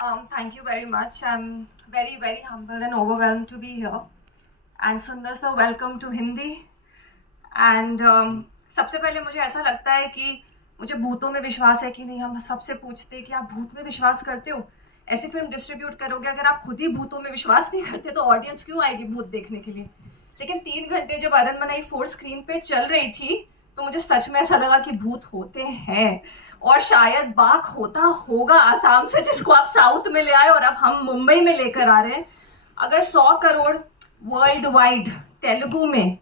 Thank you very much. I'm very, very humbled and overwhelmed to be here. And Sundar sir, welcome to Hindi. And सबसे पहले मुझे ऐसा लगता है कि मुझे भूतों में विश्वास है कि नहीं. हम सबसे पूछते हैं कि आप भूत में विश्वास करते हो. ऐसी फिल्म डिस्ट्रीब्यूट करोगे, अगर आप खुद ही भूतों में विश्वास नहीं करते तो ऑडियंस क्यों आएगी भूत देखने के लिए. लेकिन 3 घंटे जब अरनमनई 4 स्क्रीन पे चल रही थी तो मुझे सच में ऐसा लगा कि भूत होते हैं. और शायद बाघ होता होगा आसाम से, जिसको आप साउथ में ले आए और अब हम मुंबई में लेकर आ रहे हैं. अगर 100 करोड़ वर्ल्ड वाइड तेलुगु में,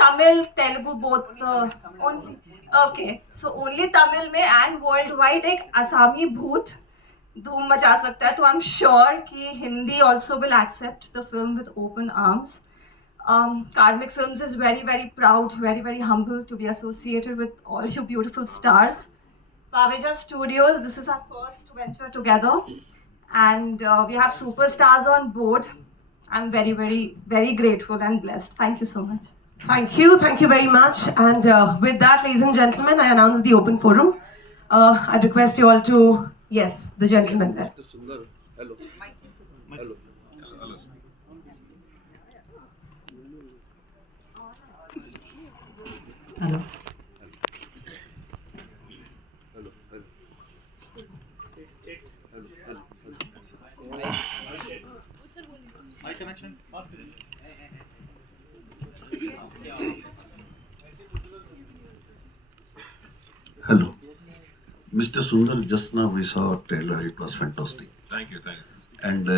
Tamil Telugu both, okay so only Tamil में एंड वर्ल्ड वाइड एक आसामी भूत धूम मचा सकता है, तो आई एम श्योर कि Hindi also will accept the film with open arms. Karmic Films is very, very proud, very, very humble to be associated with all you beautiful stars. Paveja Studios, this is our first venture together, and we have superstars on board. I'm very, very, very grateful and blessed. Thank you so much. Thank you very much. And with that, ladies and gentlemen, I announce the open forum. I request you all to, yes, the gentleman there. Hello. Hello. Hello. My connection. Hello. Mr. Sundar, just now we saw a trailer, it was fantastic. Thank you. And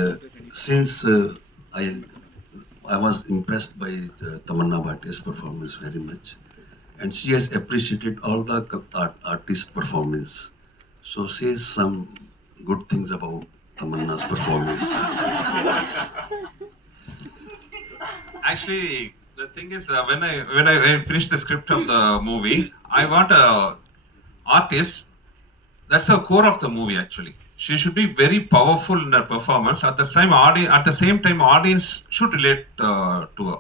since I was impressed by Tamanna Bhattia's performance very much, and she has appreciated all the artist performance. So say some good things about Tamanna's performance. Actually, the thing is, when I finished the script of the movie, I want a artist. That's the core of the movie. Actually, she should be very powerful in her performance. At the same time, audience should relate to her,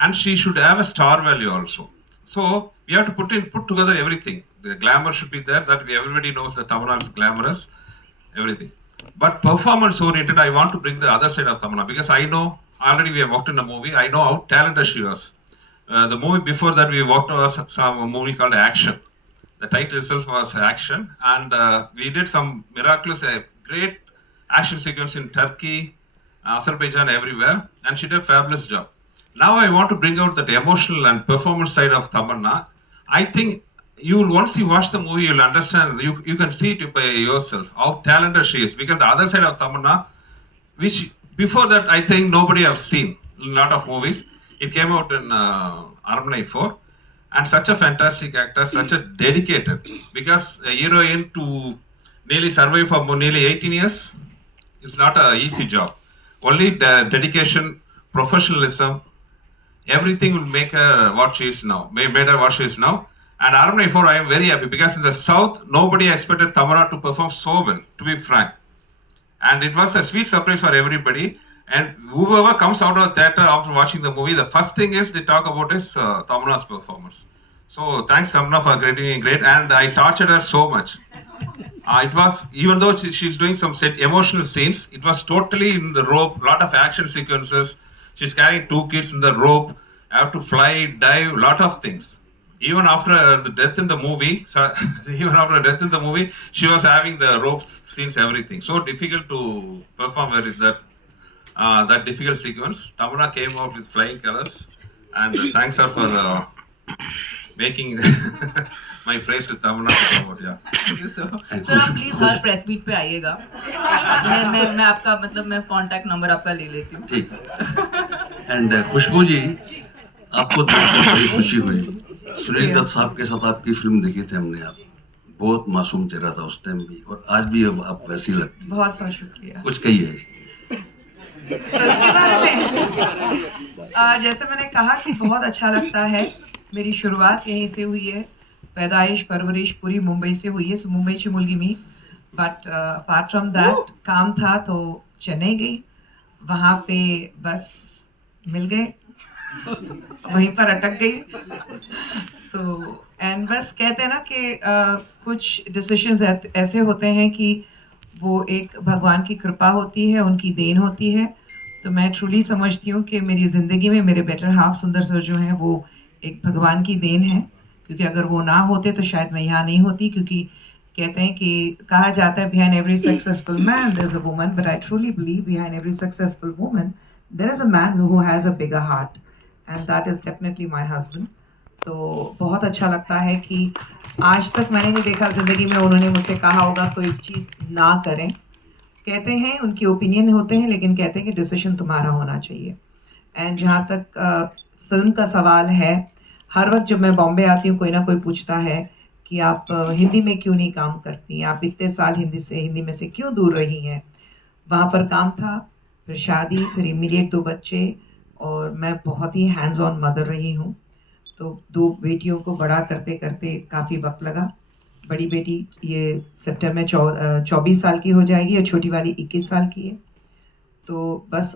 and she should have a star value also. So we have to put together everything. The glamour should be there. That everybody knows that Tamanna is glamorous, everything. But performance oriented, I want to bring the other side of Tamanna because I know already we have worked in the movie. I know how talented she was. The movie before that we worked on some movie called Action. The title itself was Action, and we did some miraculous, great action sequence in Turkey, Azerbaijan, everywhere, and she did a fabulous job. Now I want to bring out that emotional and performance side of Tamanna. I think once you watch the movie, you'll understand. You can see it by yourself how talented she is. Because the other side of Tamanna, which before that I think nobody have seen in a lot of movies. It came out in Armani 4, and such a fantastic actor, such a dedicated. Because a heroine to nearly survive for nearly 18 years, it's not an easy job. Only the dedication, professionalism, everything will make her what she is now. Made her what she is now. And Armani 4, I am very happy because in the South, nobody expected Tamanna to perform so well, to be frank. And it was a sweet surprise for everybody. And whoever comes out of the theater after watching the movie, the first thing is they talk about is Tamanna's performance. So thanks Tamanna for being great. And I tortured her so much. It was, even though she's doing some emotional scenes, it was totally in the rope, lot of action sequences. She's carrying 2 kids in the rope. I have to fly, dive, lot of things. Even after the death in the movie, she was having the rope scenes, everything. So difficult to perform with that difficult sequence. Tamanna came out with flying colors, and thanks her for making my praise to Tamanna to come out. Yeah. Thank you, sir. Sir, आप please her press meet पे आइएगा. मैं आपका मतलब मैं contact number आपका ले लेती हूँ. ठीक. एंड खुशबू जी, आपको देखकर बड़ी खुशी हुई. सुनील दत्त साहब के साथ आपकी फिल्म देखी थी हमने. आप बहुत मासूम चेहरा था उस टाइम भी, और आज भी अब आप वैसी लगती. बहुत बहुत शुक्रिया. कुछ कहिए फिल्म के बारे में. जैसे मैंने कहा कि बहुत अच्छा लगता है. मेरी शुरुआत यहीं से हुई है. पैदाइश परवरिश पूरी मुंबई से हुई है. सो मुंबईची मुलगी मी. बट अपार्ट फ्रॉम दैट काम था तो चेन्नई गई. वहाँ पे बस मिल गए, वहीं पर अटक गई. तो एंड बस कहते हैं ना कि कुछ डिसीजंस ऐसे होते हैं कि वो एक भगवान की कृपा होती है, उनकी देन होती है। तो मैं ट्रूली समझती हूँ कि मेरी ज़िंदगी में मेरे बेटर हाफ़ सुंदर सर जो हैं वो एक भगवान की देन है, क्योंकि अगर वो ना होते तो शायद मैं यहाँ नहीं होती, क्योंकि कहते हैं कि कहा जाता है behind every successful man there is a woman, but I truly believe behind every successful woman there is a man who has a bigger heart, and that is definitely my husband. तो बहुत अच्छा लगता है कि आज तक मैंने नहीं देखा ज़िंदगी में उन्होंने मुझसे कहा होगा कोई चीज़ ना करें। कहते हैं उनके ओपिनियन होते हैं, लेकिन कहते हैं कि डिसीजन तुम्हारा होना चाहिए। एंड जहाँ तक फ़िल्म का सवाल है, हर वक़्त जब मैं बॉम्बे आती हूँ कोई ना कोई पूछता है कि आप हिंदी में क्यों नहीं काम करती? आप इतने साल हिंदी में से क्यों दूर रही हैं? वहाँ पर काम था, फिर शादी, फिर इमीडिएट 2 बच्चे, और मैं बहुत ही हैंड्स ऑन मदर रही हूँ। तो 2 बेटियों को बड़ा करते-करते काफ़ी वक़्त लगा। बड़ी बेटी ये सितंबर में 24 साल की हो जाएगी और छोटी वाली 21 साल की है। तो बस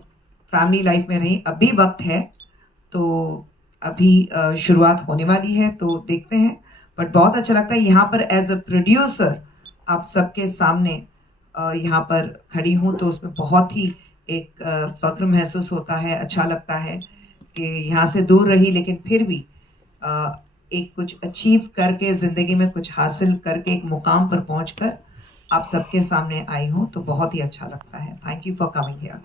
फैमिली लाइफ़ में रही। अभी वक़्त है, तो अभी शुरुआत होने वाली है, तो देखते हैं। बट बहुत अच्छा लगता है यहाँ पर एज़ अ प्रोड्यूसर आप सबके सामने यहाँ पर खड़ी हूँ, तो उसमें बहुत ही एक फ़ख्र महसूस होता है, अच्छा लगता है कि यहाँ से दूर रही लेकिन फिर भी अ, एक कुछ अचीव करके ज़िंदगी में कुछ हासिल करके एक मुकाम पर पहुँचकर आप सबके सामने आई हूँ, तो बहुत ही अच्छा लगता है। Thank you for coming here.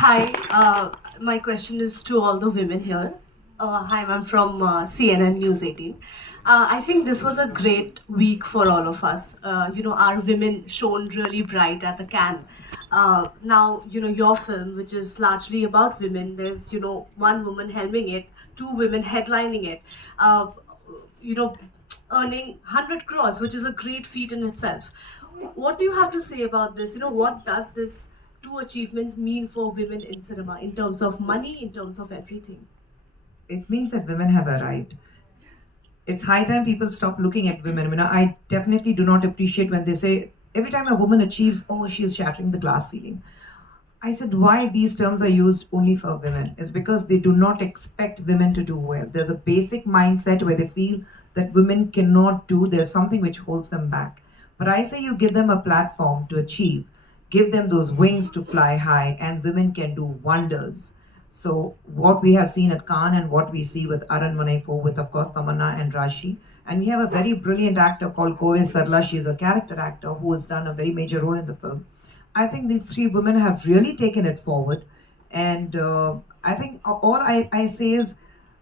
Hi, my question is to all the women here. Hi, I'm from CNN News 18. I think this was a great week for all of us. Our women shone really bright at the Cannes. Now, your film, which is largely about women, there's, one woman helming it, two women headlining it. You know, earning 100 crores, which is a great feat in itself. What do you have to say about this? What does this two achievements mean for women in cinema in terms of money, in terms of everything? It means that women have arrived. It's high time people stop looking at women. I mean, I definitely do not appreciate when they say every time a woman achieves, oh, she is shattering the glass ceiling. I said, why these terms are used only for women? It's because they do not expect women to do well. There's a basic mindset where they feel that women cannot do, there's something which holds them back. But I say you give them a platform to achieve, give them those wings to fly high, and women can do wonders. So, what we have seen at Cannes and what we see with Aran 4, with of course Tamanna and Rashi, and we have a very brilliant actor called Kove Sarla. She's a character actor who has done a very major role in the film. I think these three women have really taken it forward. And I think all I say is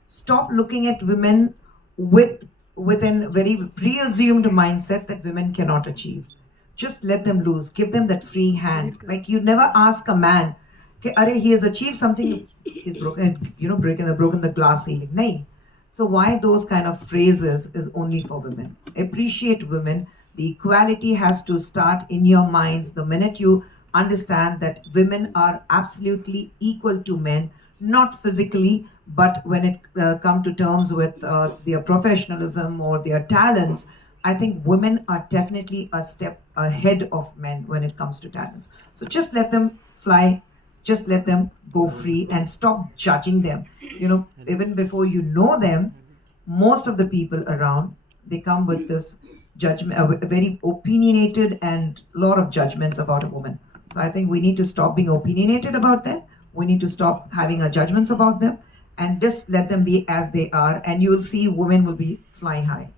stop looking at women with a very pre-assumed mindset that women cannot achieve. Just let them loose. Give them that free hand. Like you never ask a man, okay, Are, he has achieved something, he's broken the glass ceiling. Nahin. So why those kind of phrases is only for women. Appreciate women. The equality has to start in your minds the minute you understand that women are absolutely equal to men, not physically, but when it come to terms with their professionalism or their talents. I think women are definitely a step ahead of men when it comes to talents. So just let them fly, just let them go free and stop judging them. Even before you know them, most of the people around, they come with this judgment, a very opinionated and lot of judgments about a woman. So I think we need to stop being opinionated about them. We need to stop having our judgments about them and just let them be as they are, and you will see women will be flying high.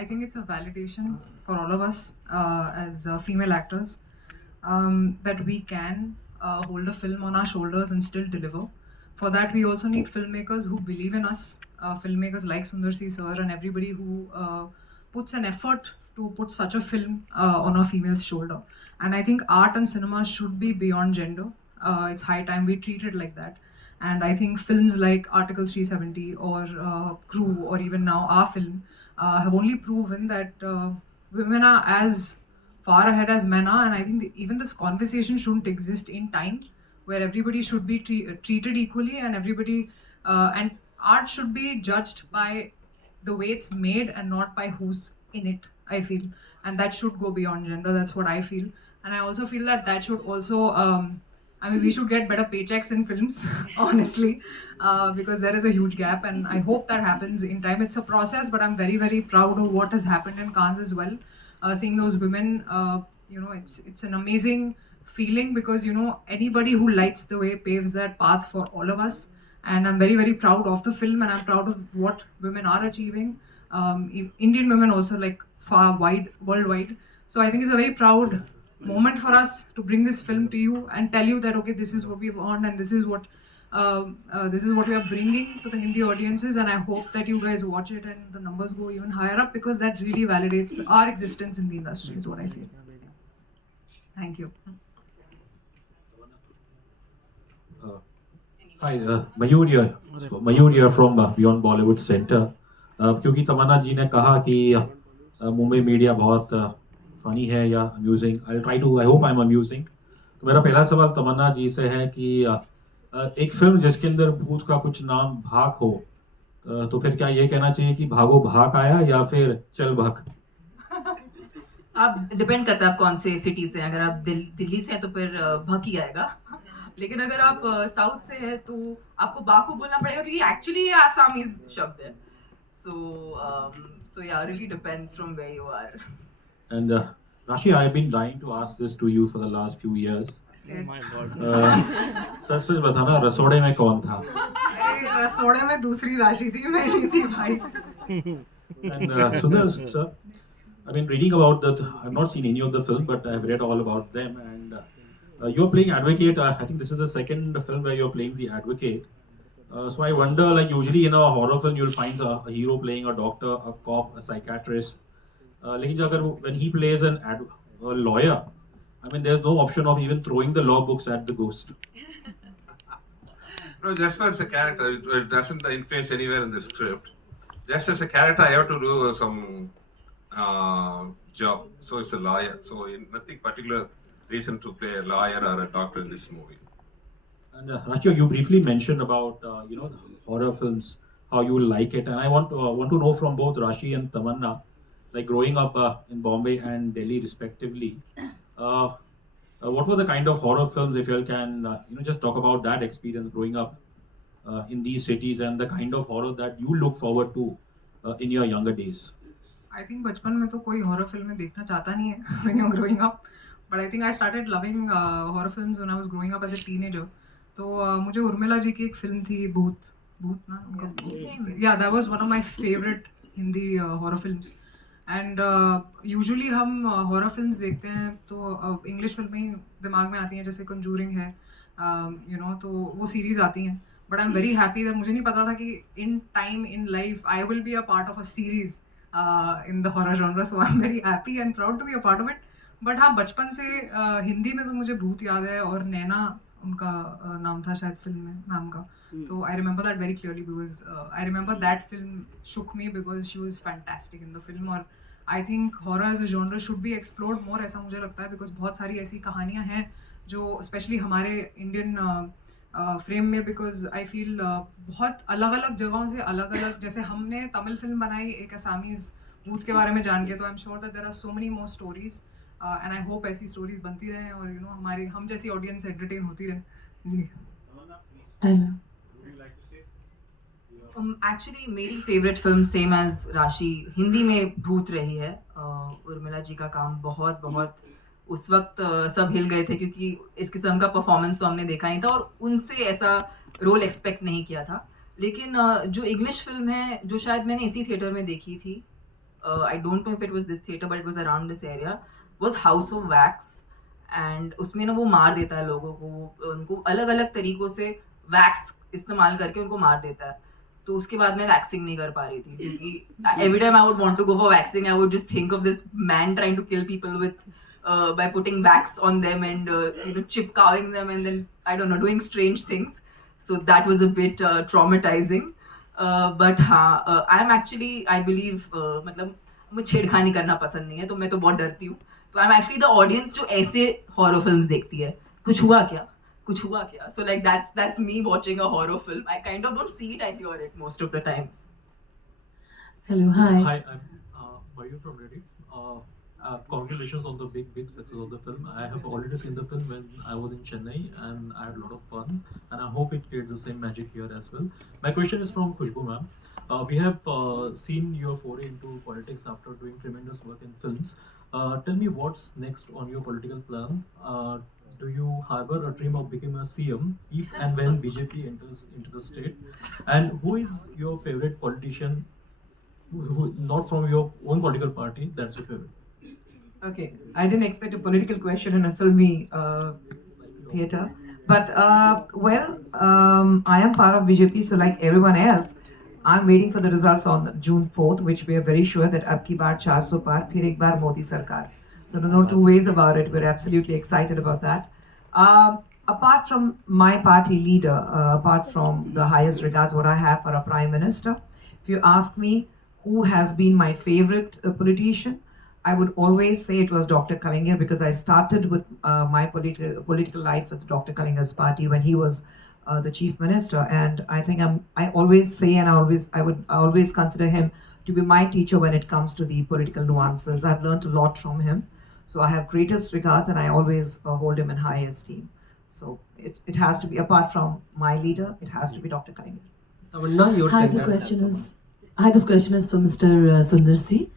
I think it's a validation for all of us as female actors that we can hold a film on our shoulders and still deliver. For that, we also need filmmakers who believe in us, filmmakers like Sundar C. Sir and everybody who puts an effort to put such a film on a female's shoulder. And I think art and cinema should be beyond gender. It's high time we treat it like that. And I think films like Article 370 or Crew or even now our film have only proven that women are as far ahead as men are. And I think even this conversation shouldn't exist in time where everybody should be treated equally and everybody and art should be judged by the way it's made and not by who's in it, I feel. And that should go beyond gender. That's what I feel. And I also feel that that should also I mean, we should get better paychecks in films, honestly, because there is a huge gap, and I hope that happens in time. It's a process, but I'm very, very proud of what has happened in Cannes as well. Seeing those women, it's an amazing feeling because anybody who lights the way paves that path for all of us. And I'm very, very proud of the film, and I'm proud of what women are achieving. Indian women also, like far wide worldwide. So I think it's a very proud moment for us to bring this film to you and tell you that okay, this is what we've earned and this is what we are bringing to the Hindi audiences. And I hope that you guys watch it and the numbers go even higher up because that really validates our existence in the industry. Is what I feel. Thank you. Hi, Mayur here from Beyond Bollywood Center. क्योंकि तमन्ना जी ने कहा कि Mumbai media बहुत funny है या amusing, I hope I am amusing. तो मेरा पहला सवाल तमन्ना जी से है कि एक फिल्म जिसके अंदर भूत का कुछ नाम भाग हो, तो फिर क्या ये कहना चाहिए कि भागो भाग आया या फिर चल भाग? आप डिपेंड करता है आप कौन से सिटी से हैं. अगर आप दिल्ली से हैं तो फिर भक ही आएगा. लेकिन अगर आप साउथ से हैं तो आपको बाकू बोलना पड़ेगा क्योंकि एक्चुअली ये आसामीज शब्द है. So yeah, really depends from where you are. And Rashi, I have been dying to ask this to you for the last few years. Oh my God. सच सच बताना, रसोड़े में कौन था? अरे रसोड़े में दूसरी राशि थी, मैं नहीं थी भाई. And Sundar sir, I've been reading about that. I've not seen any of the films, but I've read all about them. And you're playing advocate. I think this is the second film where you're playing the advocate. So I wonder, like usually in a horror film, you'll find a hero playing a doctor, a cop, a psychiatrist. लेकिन अगर when he plays a lawyer, I mean, there's no option of even throwing the law books at the ghost. No, just as the character, it doesn't influence anywhere in the script. Just as a character, I have to do some job. So it's a lawyer. So nothing particular reason to play a lawyer or a doctor in this movie. And Rachi, you briefly mentioned about the horror films, how you like it, and I want to know from both Rashi and Tamanna, like growing up in Bombay and Delhi respectively, what were the kind of horror films, if you can just talk about that experience growing up in these cities and the kind of horror that you look forward to in your younger days? I think बचपन में तो कोई horror film देखना चाहता नहीं है when you're growing up, but I think I started loving horror films when I was growing up as a teenager. तो मुझे उर्मिला जी की एक फिल्म थी भूत ना उनका, yeah, that was one of my favorite Hindi horror films. And usually हम horror films देखते हैं तो English फिल्में ही दिमाग में आती हैं, जैसे Conjuring है, तो वो series आती हैं. But I'm very happy that मुझे नहीं पता था कि in time in life I will be a part of a series in the horror genre. So I'm very happy and proud to be a part of it. But हाँ, बचपन से हिंदी में तो मुझे भूत याद है और नैना उनका नाम था शायद फिल्म में नाम का. So I remember that very clearly because I remember that film shook me because she was fantastic in the film. और I think horror as a genre should be explored more, ऐसा मुझे लगता है, because बहुत सारी ऐसी कहानियाँ हैं जो especially हमारे Indian फ्रेम में, because I feel बहुत अलग अलग जगहों से अलग अलग, जैसे हमने तमिल फिल्म बनाई एक असामीज भूत के बारे में जान के, तो I am sure that there are so many more stories and I hope ऐसी स्टोरीज बनती रहें और हमारी हम जैसी ऑडियंस एंटरटेन होती रहे. जी. एक्चुअली मेरी फेवरेट फिल्म सेम एज राशि हिंदी में भूत रही है. उर्मिला जी का काम बहुत बहुत उस वक्त सब हिल गए थे क्योंकि इस किस्म का परफॉर्मेंस तो हमने देखा नहीं था और उनसे ऐसा रोल एक्सपेक्ट नहीं किया था. लेकिन जो इंग्लिश फिल्म है जो शायद मैंने इसी थिएटर में देखी थी, I don't know if it was this theatre but it was around this area, was house of wax. And उसमें ना वो मार देता है लोगों को, उनको अलग अलग तरीक़ों से वैक्स इस्तेमाल करके उनको मार देता है. तो उसके बाद मैं वैक्सिंग नहीं कर पा रही थी क्योंकि every time I would want to go for waxing I would just think of this man trying to kill people with by putting wax on them and chipkawing them and then I don't know doing strange things. So that was a bit traumatizing. But I am actually I believe मतलब मुझे छेड़खानी करना पसंद नहीं है तो मैं तो बहुत डरती हूँ. तो I am actually the audience जो ऐसे हॉरर फिल्म्स देखती है, कुछ हुआ क्या. So like that's me watching a horror film. I kind of don't see it, I hear it most of the times. Hello, hi. Hi, I'm Mayur from Rediff. Congratulations on the big success of the film. I have already seen the film when I was in Chennai, and I had a lot of fun. And I hope it creates the same magic here as well. My question is from Khushbu ma'am. We have seen your foray into politics after doing tremendous work in films. Tell me what's next on your political plan. Do you harbor a dream of becoming a CM if and when BJP enters into the state? And who is your favorite politician, not from your own political party, that's your favorite? Okay, I didn't expect a political question in a filmy theater, but I am part of BJP, so like everyone else, I'm waiting for the results on June 4th, which we are very sure that ab ki baar 400 par, phir ek baar Modi Sarkar. So no two ways about it. We're absolutely excited about that. Apart from my party leader, apart from the highest regards what I have for a prime minister, if you ask me who has been my favorite politician, I would always say it was Dr. Kalinger, because I started with my political life with Dr. Kalinger's party when he was the chief minister, and I think I always say, and I always consider him to be my teacher when it comes to the political nuances. I've learned a lot from him, so I have greatest regards, and I always hold him in high esteem. So it has to be, apart from my leader, it has to be Dr. Kalinger. Tamanna, your Hi, center. this question is for Mr. Sundar C.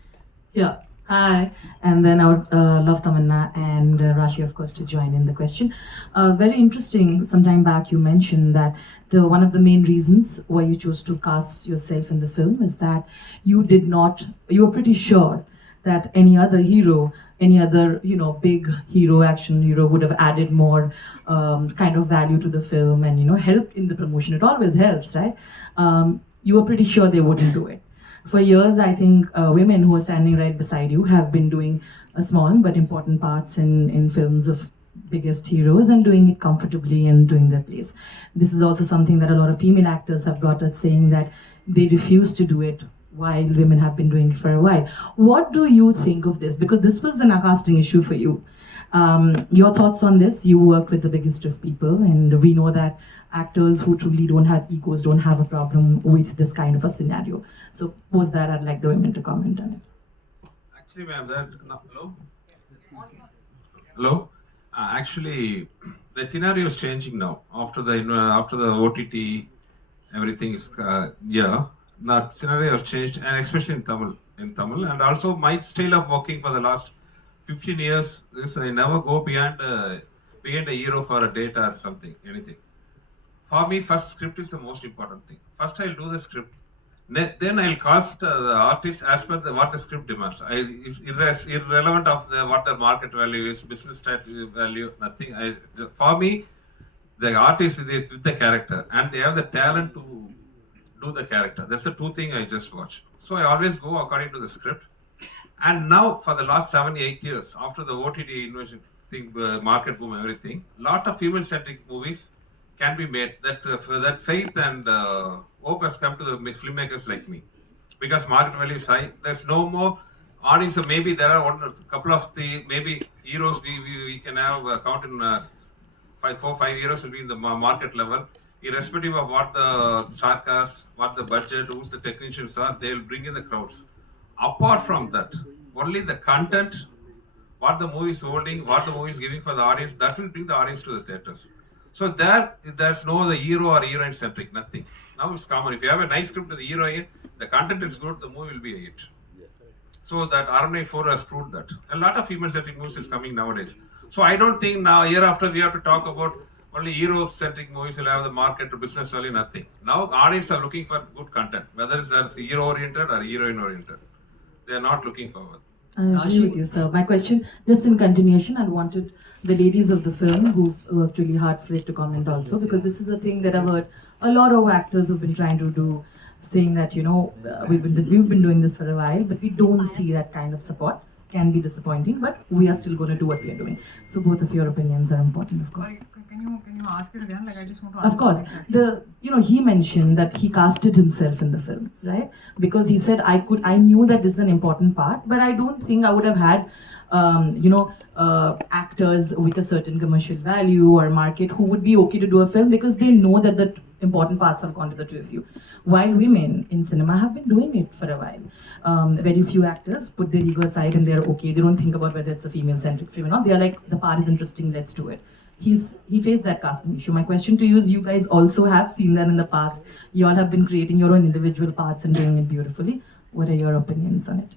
Yeah. Hi, and then I would love Tamanna and Rashi, of course, to join in the question. Very interesting. Some time back, you mentioned that one of the main reasons why you chose to cast yourself in the film is that you were pretty sure that any other hero, any other big hero, action hero, would have added more kind of value to the film and helped in the promotion. It always helps, right? You were pretty sure they wouldn't do it. For years, I think women who are standing right beside you have been doing small but important parts in films of biggest heroes and doing it comfortably and doing their place. This is also something that a lot of female actors have brought up, saying that they refuse to do it while women have been doing it for a while. What do you think of this? Because this was an casting issue for you. Your thoughts on this? You work with the biggest of people, and we know that actors who truly don't have egos don't have a problem with this kind of a scenario. So post that, I'd like the women to comment on it. Actually, ma'am, hello. Actually, the scenario is changing now after the OTT. Everything is That scenario has changed, and especially in Tamil, and also my style of working for the last 15 years is I never go beyond a hero for a date or something, anything. For me, first script is the most important thing. First, I'll do the script. Then I'll cast the artist as per what the script demands. Irrelevant of what the market value is, business strategy value, nothing. For me, the artist is with the character, and they have the talent to do the character. That's the two things I just watch. So I always go according to the script. And now, for the last 7-8 years, after the OTT invasion thing, market boom, everything, lot of female-centric movies can be made. That faith and hope has come to the filmmakers like me, because market value is high. There's no more audience. So maybe there are a couple of the maybe heroes we can have count in 4-5 heroes will be in the market level, irrespective of what the star cast, what the budget, who's the technicians are. They will bring in the crowds. Apart from that, only the content, what the movie is holding, what the movie is giving for the audience, that will bring the audience to the theaters. So there's no the hero or heroine centric, nothing. Now it's common. If you have a nice script with the heroine, the content is good, the movie will be a hit. So that RNA 4 has proved that. A lot of female centric movies is coming nowadays. So I don't think now year after we have to talk about only hero centric movies will have the market to business value, nothing. Now audience are looking for good content, whether it's hero oriented or heroine oriented. They are not looking forward. I agree with you, sir. My question, just in continuation, I wanted the ladies of the film who've worked really hard for it to comment also, because this is a thing that I've heard a lot of actors who've been trying to do, saying that, we've been doing this for a while, but we don't see that kind of support. Can be disappointing, but we are still going to do what we are doing. So both of your opinions are important, of course. Sorry, can you ask it again? Like, I just want to answer. Of course, exactly. he mentioned that he casted himself in the film, right? Because he said I knew that this is an important part, but I don't think I would have had, actors with a certain commercial value or market who would be okay to do a film, because they know that the important parts have gone to the two of you. While women in cinema have been doing it for a while. Very few actors put their ego aside and they're okay. They don't think about whether it's a female-centric film or not. They're like, the part is interesting, let's do it. He faced that casting issue. My question to you is, you guys also have seen that in the past. You all have been creating your own individual parts and doing it beautifully. What are your opinions on it?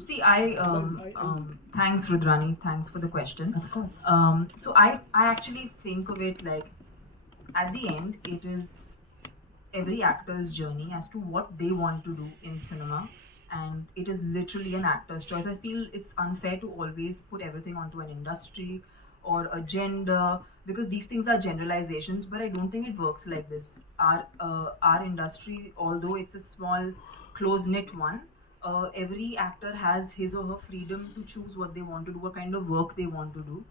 See, thanks Rudrani, thanks for the question. Of course. So I actually think of it like, at the end, it is every actor's journey as to what they want to do in cinema, and it is literally an actor's choice. I feel it's unfair to always put everything onto an industry or a gender, because these things are generalizations, but I don't think it works like this. Our industry, although it's a small, close-knit one, every actor has his or her freedom to choose what they want to do, what kind of work they want to do.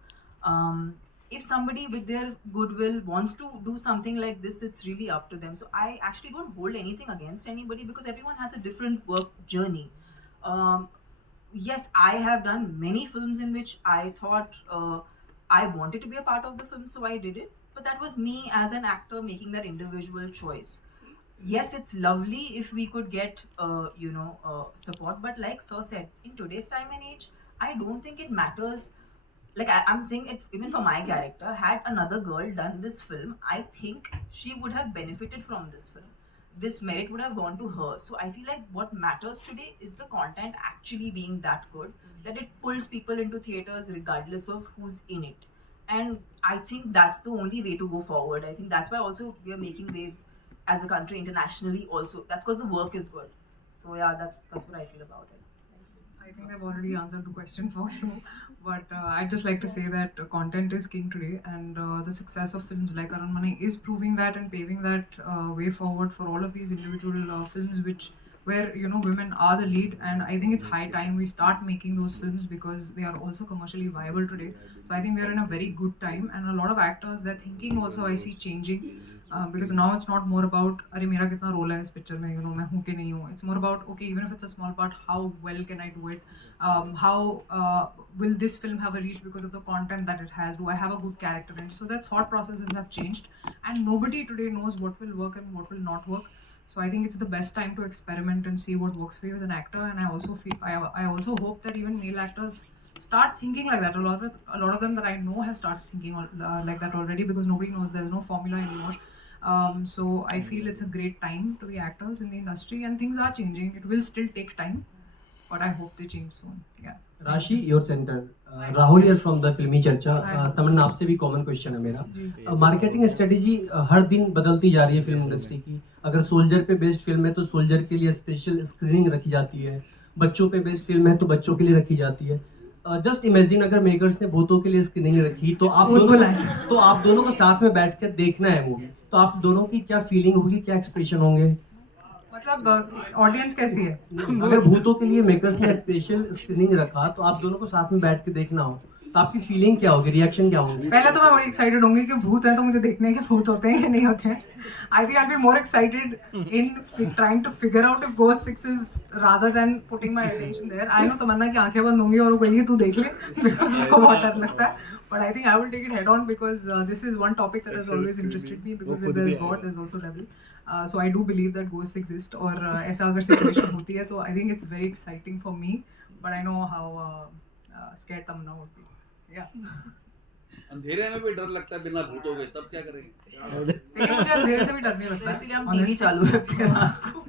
If somebody with their goodwill wants to do something like this, it's really up to them. So I actually don't hold anything against anybody, because everyone has a different work journey. Yes, I have done many films in which I thought I wanted to be a part of the film, so I did it. But that was me as an actor making that individual choice. Yes, it's lovely if we could get, support. But like Sir said, in today's time and age, I don't think it matters. Like I'm saying it, even for my character, had another girl done this film, I think she would have benefited from this film. This merit would have gone to her. So I feel like what matters today is the content actually being that good, that it pulls people into theaters regardless of who's in it. And I think that's the only way to go forward. I think that's why also we are making waves as a country internationally also. That's because the work is good. So yeah, that's what I feel about it. I think they've already answered the question for you, but I'd just like to say that content is king today, and the success of films like Aranmane is proving that and paving that way forward for all of these individual films where women are the lead. And I think it's high time we start making those films, because they are also commercially viable today. So I think we are in a very good time, and a lot of actors, their thinking also I see changing. Because now it's not more about अरे मेरा कितना role है इस picture में, मैं हूँ कि नहीं हूँ. It's more about, okay, even if it's a small part, how well can I do it? How will this film have a reach because of the content that it has? Do I have a good character in it? So that thought processes have changed, and nobody today knows what will work and what will not work. So I think it's the best time to experiment and see what works for you as an actor. And I also hope that even male actors start thinking like that. A lot of them that I know have started thinking like that already, because nobody knows, there's no formula anymore. So I feel it's a great time to be actors in the industry, and things are changing. It will still take time, but I hope they change soon. Yeah. Rashi, your center. Rahul here from the Filmi Charcha. तमन्ना, आपसे भी common question है मेरा. Marketing strategy हर दिन बदलती जा रही है film industry की. अगर सोल्जर पे बेस्ड फिल्म है तो सोल्जर के लिए स्पेशल स्क्रीनिंग रखी जाती है. बच्चों पे बेस्ड फिल्म है तो बच्चों के लिए रखी जाती है. जस्ट इमेजिन अगर मेकर्स ने भूतों के लिए स्क्रीनिंग रखी तो आप दोनों को साथ में बैठ कर देखना है मूवी, तो आप दोनों की क्या फीलिंग होगी, क्या एक्सप्रेशन होंगे? मतलब ऑडियंस कैसी है? अगर भूतों के लिए मेकर्स ने स्पेशल स्क्रीनिंग रखा तो आप दोनों को साथ में बैठ के देखना हो, तो आपकी फीलिंग क्या होगी, रिएक्शन क्या होगी? पहले तो मैं बड़ी एक्साइटेड होंगी कि भूत है तो मुझे देखने के भूत होते हैं या नहीं होते हैं. I think I be more excited in trying to figure out if Ghost 6 is rather than putting my attention there. I know Tamannaah की आंखें बंद होंगी और वो कहेगी तू देख ले, बिकॉज उसको बहुत डर लगता है. But I think I will take it head on, because this is one topic that has always interested me, because if there is God there is also devil. So I do believe that ghosts exist, और ऐसा अगर situation होती है तो I think it's very exciting for me, but I know how scared Tamanna would be. Yeah. अंधेरे में भी डर लगता है बिना भूतों के, तब क्या करेंगे? लेकिन मुझे अंधेरे से भी डर नहीं लगता, इसलिए हम टीवी चालू रखते हैं रात को.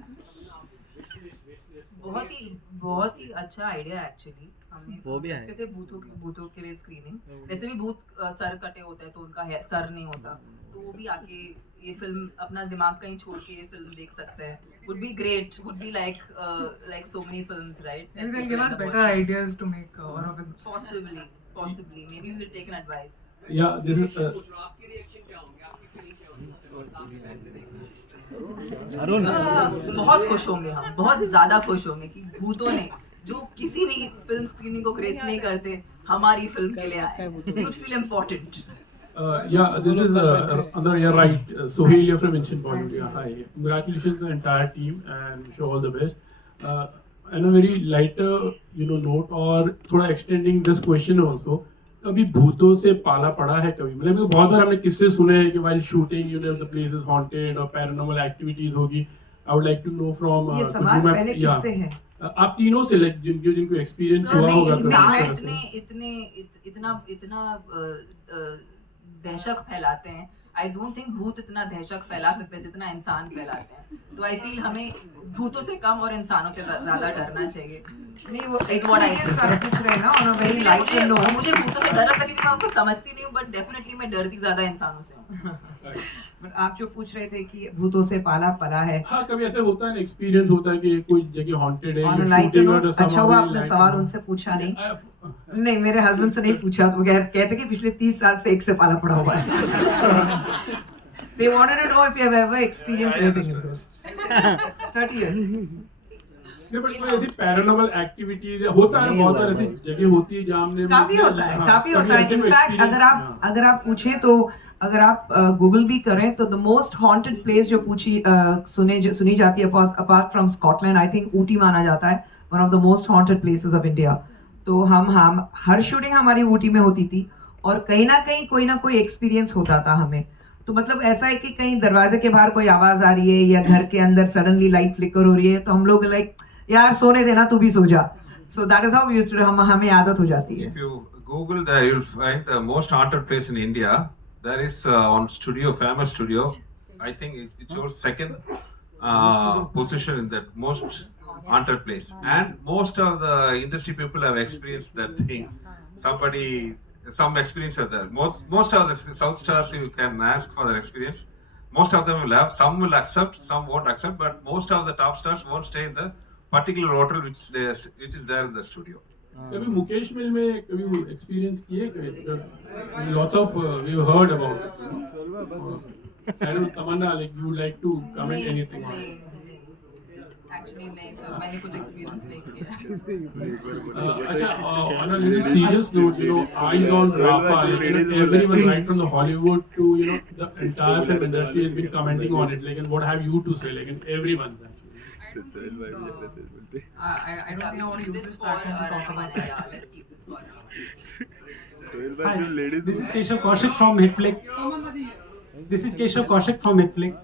बहुत ही अच्छा आइडिया एक्चुअली. हमने करते थे भूतों के लिए स्क्रीनिंग. वैसे भी भूत सर कटे होते हैं तो उनका सर नहीं होता, तो वो भी आके ये फिल्म अपना दिमाग कहीं छोड़ के ये फिल्म देख सकते हैं. Would be great. Would be like so many films, right? Maybe they'll give us better ideas to make horror films. Possibly. Maybe we will take an advice. Yeah, this is. बहुत खुश होंगे हम, बहुत ज़्यादा खुश होंगे कि भूतों ने जो किसी भी फिल्म स्क्रीनिंग को ग्रेस नहीं करते हमारी फिल्म के लिए आए. We would feel important. Yeah, this is you're right. Sohail here from Ancient Bollywood. Yeah, hi. Congratulations to the entire team and wish you all the best. And a very lighter, note, or thoda extending this question also. कभी भूतों से पाला पड़ा है कभी? मतलब बहुत बार हमने किस्से सुने हैं कि while shooting you know the place is haunted और paranormal activities होगी. I would like to know from ये सवाल पहले किससे है? आप तीनों से लाइक जिनको एक्सपीरियंस हुआ होगा इतना दहशत फैलाते हैं. आई डोंट थिंक भूत इतना दहशत फैला सकते हैं जितना इंसान फैलाते हैं. तो आई फील हमें भूतों से कम और इंसानों से ज्यादा डरना चाहिए. नहीं वो एक्सपीरियंस आप पूछ रहे हैं ना on a very light note. मुझे भूतों से डर लगता है क्योंकि मैं उनको समझती नहीं हूँ, बट डेफिनेटली मैं डरती ज्यादा इंसानों से हूँ. बट आप जो पूछ रहे थे कि भूतों से पाला पला है. हाँ कभी ऐसे होता है ना, एक्सपीरियंस होता है कि कोई जगह हॉन्टेड है. On a light note. अच्छा हुआ आपने सवाल उनसे पूछा नहीं. नहीं मेरे हस्बैंड से नहीं पूछा तो कहते कि पिछले 30 साल से एक से पाला पड़ा हुआ है. They wanted to know if you have ever experienced anything in those 30 years. नहीं बट कोई ऐसी पैरानॉर्मल एक्टिविटीज होता है, बहुत सारी ऐसी जगह होती है जहाँ हमने काफी होता है, काफी होता है. इनफैक्ट अगर आप पूछें तो अगर आप गूगल भी करें तो द मोस्ट हॉन्टेड प्लेस जो सुनी जाती है apart from Scotland, I think Ooty माना जाता है one of the most haunted places of India. तो हम हर शूटिंग हमारी ऊटी में होती थी और कहीं ना कोई एक्सपीरियंस होता था हमें. तो मतलब ऐसा है कि कहीं दरवाजे के बाहर कोई आवाज आ रही है या घर के अंदर सडनली लाइट फ्लिकर हो रही है तो हम लोग लाइक यार सोने देना तू भी सो जा. So that is how we used to. हमें आदत हो जाती है. If you Google that, you'll find the most haunted place in India. There is on studio, famous studio. I think it shows second position in that most haunted place. And most of the industry people have experienced that thing. Some experience are there. Most of the South stars, you can ask for their experience. Most of them will have. Some will accept, some won't accept. But most of the top stars won't stay in the particular hotel which is there in the studio. कभी मुकेश मिल में कभी experience किए? Lots of we heard about it. I don't know, Tamanna, like you would like to comment anything on it? Actually नहीं sir, मैंने कुछ experience नहीं किया. अच्छा, on a little serious note, you know, eyes on Rafa, like, you know, everyone right from the Hollywood to, you know, the entire film industry has been commenting on it. Like, and what have you to say? Like, and everyone. I don't think I want to use this platform to talk about it. Yeah, let's keep this one. Hi, this is Keshav Kaushik from Hitflick.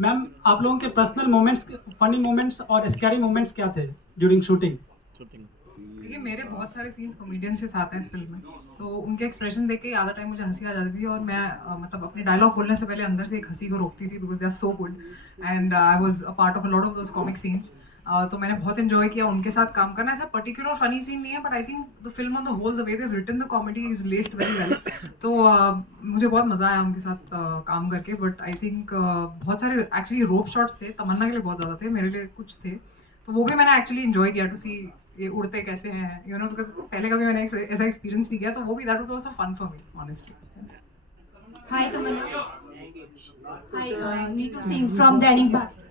Ma'am आप लोगों के personal moments, funny moments और scary moments क्या थे during shooting? देखिए मेरे बहुत सारे सीन्स कॉमेडियंस के साथ हैं इस फिल्म में, तो उनके एक्सप्रेशन देख के आधा टाइम मुझे हंसी आ जाती थी और मैं मतलब अपने डायलॉग बोलने से पहले अंदर से एक हंसी को रोकती थी because they are so good and I was a part of a lot of those comic scenes. तो मैंने बहुत एंजॉय किया उनके साथ काम करना. ऐसा पर्टिकुलर फनी सीन नहीं है but I think the film on the whole the way they have written the comedy is laced very well. तो मुझे बहुत मज़ा आया उनके साथ काम करके. बट आई थिंक बहुत सारे एक्चुअली रोप शॉट्स थे, तमन्ना के लिए बहुत ज़्यादा थे, मेरे लिए कुछ थे, तो वो भी मैंने एक्चुअली एंजॉय किया टू सी ये उड़ते कैसे हैं, यू नो, बिकॉज पहले कभी मैंने ऐसा एक्सपीरियंस नहीं किया, तो वो भी that was also fun for me honestly. Hi Tamannaah. Hi Neetu Singh from Dainik Bhaskar.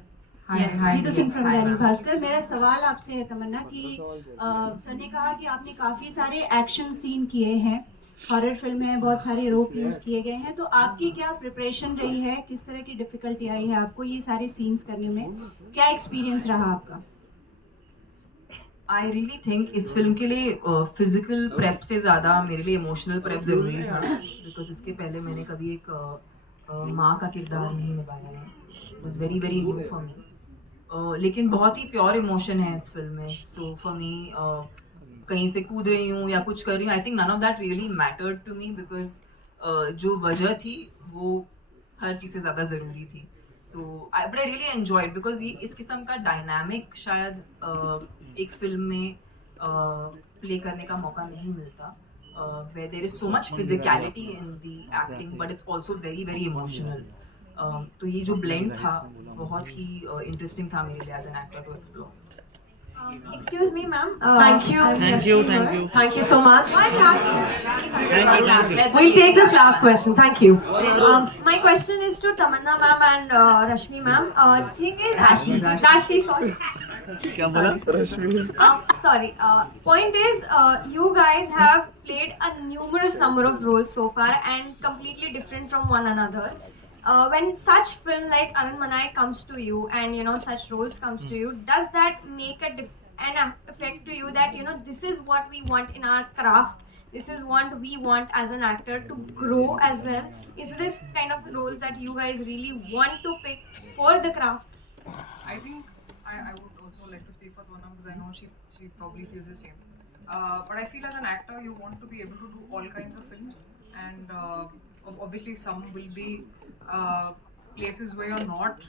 Neetu Singh from Dainik Bhaskar. मेरा सवाल आपसे है तमन्ना कि सर ने कहा कि आपने काफ़ी सारे एक्शन सीन किए हैं, हॉरर फिल्म है, बहुत सारे रोप यूज़ किए गए हैं, तो आपकी क्या प्रिपरेशन रही है, किस तरह की डिफ़िकल्टी आई है आपको ये सारे सीन्स करने में, क्या एक्सपीरियंस रहा आपका? आई रियली थिंक इस फिल्म के लिए फिजिकल प्रेप से ज़्यादा मेरे लिए इमोशनल प्रेप ज़रूरी था, बिकॉज इसके पहले मैंने कभी एक माँ का किरदार नहीं निभाया है. It was very very new for me. लेकिन बहुत ही प्योर इमोशन है इस फिल्म में. सो फॉर मी कहीं से कूद रही हूँ या कुछ कर रही हूँ, I think none of that really mattered to me because जो वजह थी वो हर चीज़ से ज़्यादा ज़रूरी थी. So but I really enjoyed because ये इस किस्म का डायनामिक शायद एक फिल्म में प्ले करने का मौका नहीं मिलता, where there is so much physicality in the acting but it's also very very emotional. तो ये जो blend था बहुत ही interesting था मेरे लिए as an actor to explore. Excuse me, ma'am. Thank you. Thank you so much. One last question. We'll take this last question. Thank you. My question is to Tamanna ma'am and Rashmi ma'am. The thing is, Rashi, sorry. Sorry. Point is, you guys have played a numerous number of roles so far and completely different from one another. When such film like Aran Manai comes to you and you know such roles comes to you, does that make an effect to you that you know this is what we want in our craft, this is what we want as an actor to grow as well? Is this kind of roles that you guys really want to pick for the craft? I think I would also like to speak for Tamanna because I know she probably feels the same. But I feel as an actor, you want to be able to do all kinds of films, and obviously some will be places where you're not,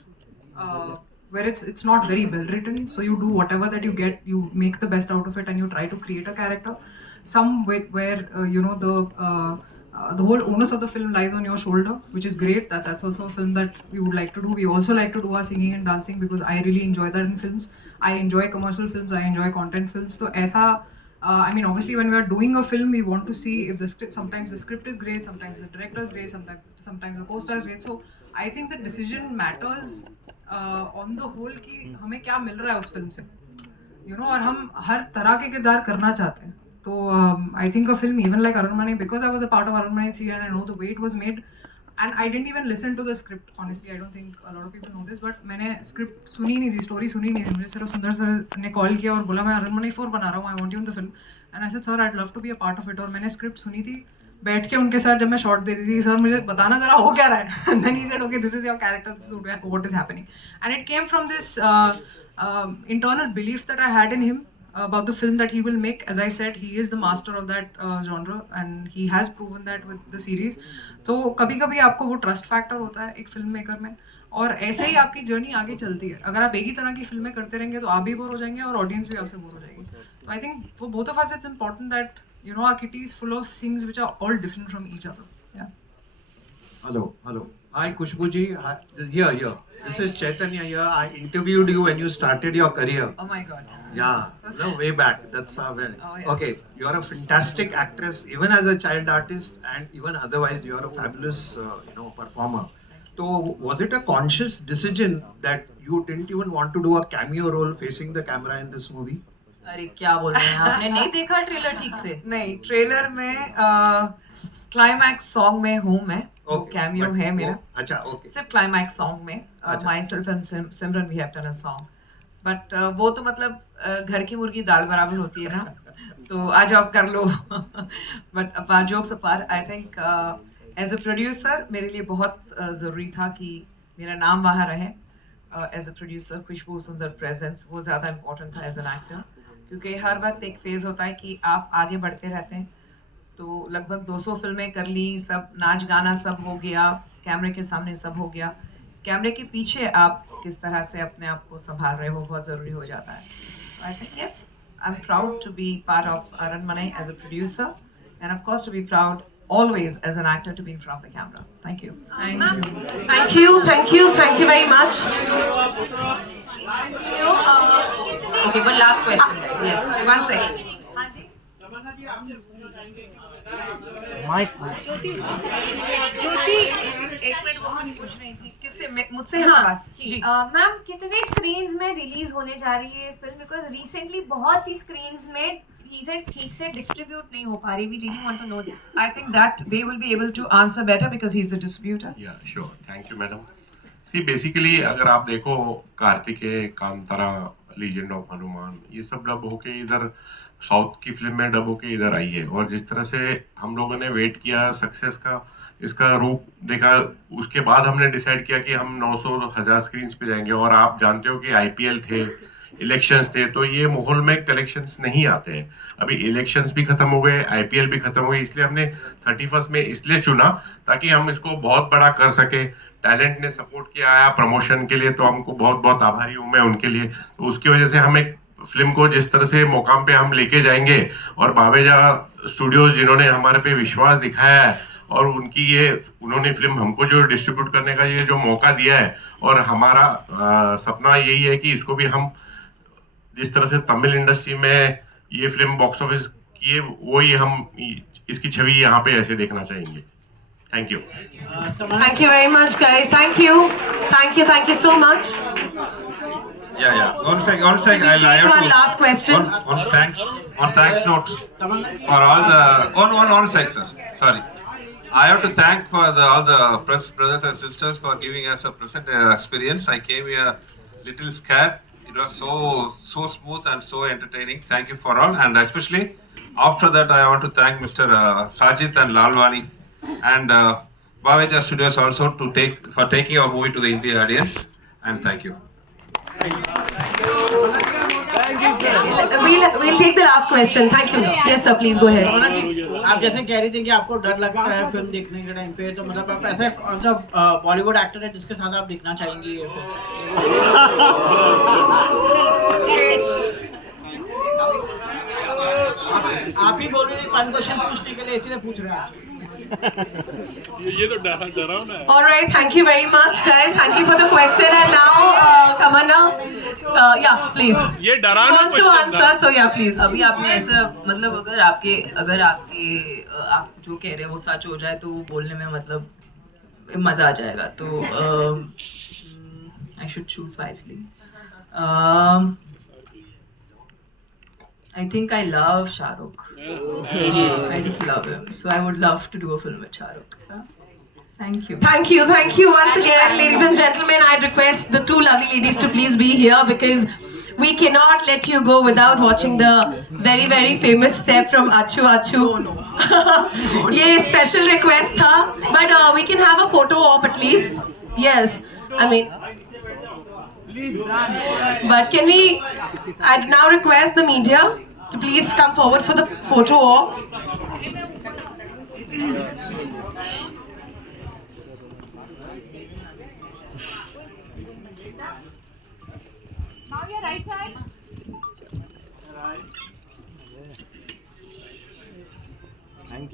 where it's not very well written. So you do whatever that you get, you make the best out of it, and you try to create a character. Some where you know the whole onus of the film lies on your shoulder, which is great. That's also a film that we would like to do. We also like to do our singing and dancing because I really enjoy that in films. I enjoy commercial films. I enjoy content films. So aisa, I mean, obviously, when we are doing a film, we want to see if the script. Sometimes the script is great. Sometimes the director is great. Sometimes the co-star is great. So I think the decision matters on the whole कि हमें क्या मिल रहा है उस film से, you know, और हम हर तरह के किरदार करना चाहते हैं. So I think a film even like Arunmani, because I was a part of Arunmani 3 and I know the way it was made, and I didn't even listen to the script. Honestly, I don't think a lot of people know this, but मैंने script सुनी नहीं थी, story सुनी नहीं थी. मुझे सिर्फ सुंदर सर ने call किया और बोला मैं Arunmani 4 बना रहा हूँ, I want you in the film. And I said, sir, I'd love to be a part of it. और मैंने script सुनी थी, बैठ के उनके साथ जब मैं shot दे रही थी, सर मुझे बताना जरा हो क्या रहा है. And then he said, okay, this is your character, this is what is happening. And it came from this internal belief that I had in him about the film that he will make. As I said, he is the master of that genre and he has proven that with the series. तो कभी-कभी आपको वो trust factor होता है एक film maker में, और ऐसे ही आपकी जर्नी आगे चलती है. अगर आप एक ही तरह की फिल्में करते रहेंगे तो आप भी बोर हो जाएंगे और ऑडियंस भी आपसे बोर हो जाएगी. So I think for both of us it's important that, you know, our kitty is full of things which are all different from each other. Yeah. Hello. Hi, Khushbu ji. Hi, here. This is Chaitanya here. I interviewed you when you started your career. Oh my God. Yeah, no, way back. That's when. Oh, yeah. Okay, you're a fantastic actress, even as a child artist, and even otherwise, you're a fabulous, performer. So, was it a conscious decision that you didn't even want to do a cameo role facing the camera in this movie? अरे क्या बोल रहे हैं, आपने नहीं देखा trailer ठीक से? नहीं, ट्रेलर में क्लाइमैक्स सॉन्ग में हूँ मैं, कैमियो है मेरा. अच्छा, ओके. सिर्फ क्लाइमैक्स सॉन्ग में myself and Simran we have done a song, but वो तो मतलब घर की मुर्गी दाल बराबर होती है ना, तो आज आप कर लो. But apart jokes apart, I think as a producer मेरे लिए बहुत ज़रूरी था कि मेरा नाम वहाँ रहे. As a producer, खुशबू सुंदर presence वो ज़्यादा important था as an actor, क्योंकि हर वक्त एक फेज़ होता है कि आप आगे बढ़ते रहते हैं. तो लगभग 200 फिल्में कर ली, सब नाच गाना सब हो गया, कैमरे के सामने सब हो गया. कैमरे के पीछे आप किस तरह से अपने आप को संभाल रहे हो बहुत ज़रूरी हो जाता है. I think yes, I'm proud to be part of Arunmani as a producer, and of course to be proud always as an actor to be in front of the camera. Thank you. Thank you very much. Okay, one last question, guys. Yes. One second. ज्योति एक minute वो मुझे पूछ रही थी किससे, मुझसे सवाल जी. Ma'am कितने स्क्रीन्स में रिलीज होने जा रही है फिल्म, बिकॉज रिसेंटली बहुत सी स्क्रीन्स में चीजें ठीक से डिस्ट्रीब्यूट नहीं हो पा रही. We really want to know this. I think that they will be able to answer better because he's the distributor. Yeah, sure. Thank you, madam. See, basically अगर आप देखो कार्तिकेय, कांतारा, लीजेंड ऑफ हनुमान, ये सब डब होके इधर साउथ की film में dub होके इधर आई है, और जिस तरह से हम लोगों ने वेट किया सक्सेस का, इसका रूप देखा, उसके बाद हमने डिसाइड किया कि हम 900,000 स्क्रीन्स पे जाएंगे. और आप जानते हो कि IPL थे, इलेक्शंस थे, तो ये माहौल में कलेक्शंस नहीं आते हैं. अभी इलेक्शंस भी खत्म हो गए, IPL भी खत्म हो गई, इसलिए हमने 31 में इसलिए चुना ताकि हम इसको बहुत बड़ा कर सके. टैलेंट ने सपोर्ट किया है प्रमोशन के लिए, तो हमको बहुत बहुत आभारी हूँ मैं उनके लिए. तो उसकी वजह से हम एक फिल्म को जिस तरह से मुकाम पे हम लेके जाएंगे, और बावेजा स्टूडियोज जिन्होंने हमारे पे विश्वास दिखाया है, और उन्होंने फिल्म हमको जो डिस्ट्रीब्यूट करने का ये जो मौका दिया है, और हमारा सपना यही है कि इसको भी हम जिस तरह से तमिल इंडस्ट्री में ये फिल्म बॉक्स ऑफिस की है, वही हम इसकी छवि यहाँ पे ऐसे देखना चाहेंगे. Thank you. Thank you very much, guys. Thank you so much. Yeah. One sec. I have One to. last question. One thanks note for all the. One sec, sir. Sorry. I have to thank for all the press brothers and sisters for giving us a pleasant experience. I came here little scared. It was so smooth and so entertaining. Thank you for all, and especially After that, I want to thank Mr. Sajid and Lalwani and Baweja Studios also for taking our movie to the Hindi audience. And thank you. We'll take the last question. Thank you. Yes, sir. Please go ahead. आप जैसे कह रही थी कि आपको डर लगता है फिल्म देखने के टाइम पे, तो मतलब आप ऐसे कौन सा बॉलीवुड एक्टर है जिसके साथ आप देखना चाहेंगी ये फिल्म? आप ही बोल रही थी फन क्वेश्चन पूछने के लिए, इसीलिए पूछ रहे हैं। ये तो डरावना है। All right, thank you very much, guys. Thank you for the question. And now, Tamanna, yeah, please. ये डरावना wants to answer, so yeah, please. अभी आपने ऐसा मतलब अगर आपके आप जो कह रहे हैं वो सच हो जाए तो बोलने में मतलब मजा आ जाएगा, तो I should choose wisely. I think I love Shah Rukh. I just love him. So I would love to do a film with Shah Rukh. Thank you. Thank you. Thank you once again, ladies and gentlemen. I'd request the two lovely ladies to please be here because we cannot let you go without watching the very, very famous step from Achu Achu. ये special request था, but we can have a photo op at least. Yes, I mean. But can we? I'd now request the media to please come forward for the photo op. Now your right side. Thank you.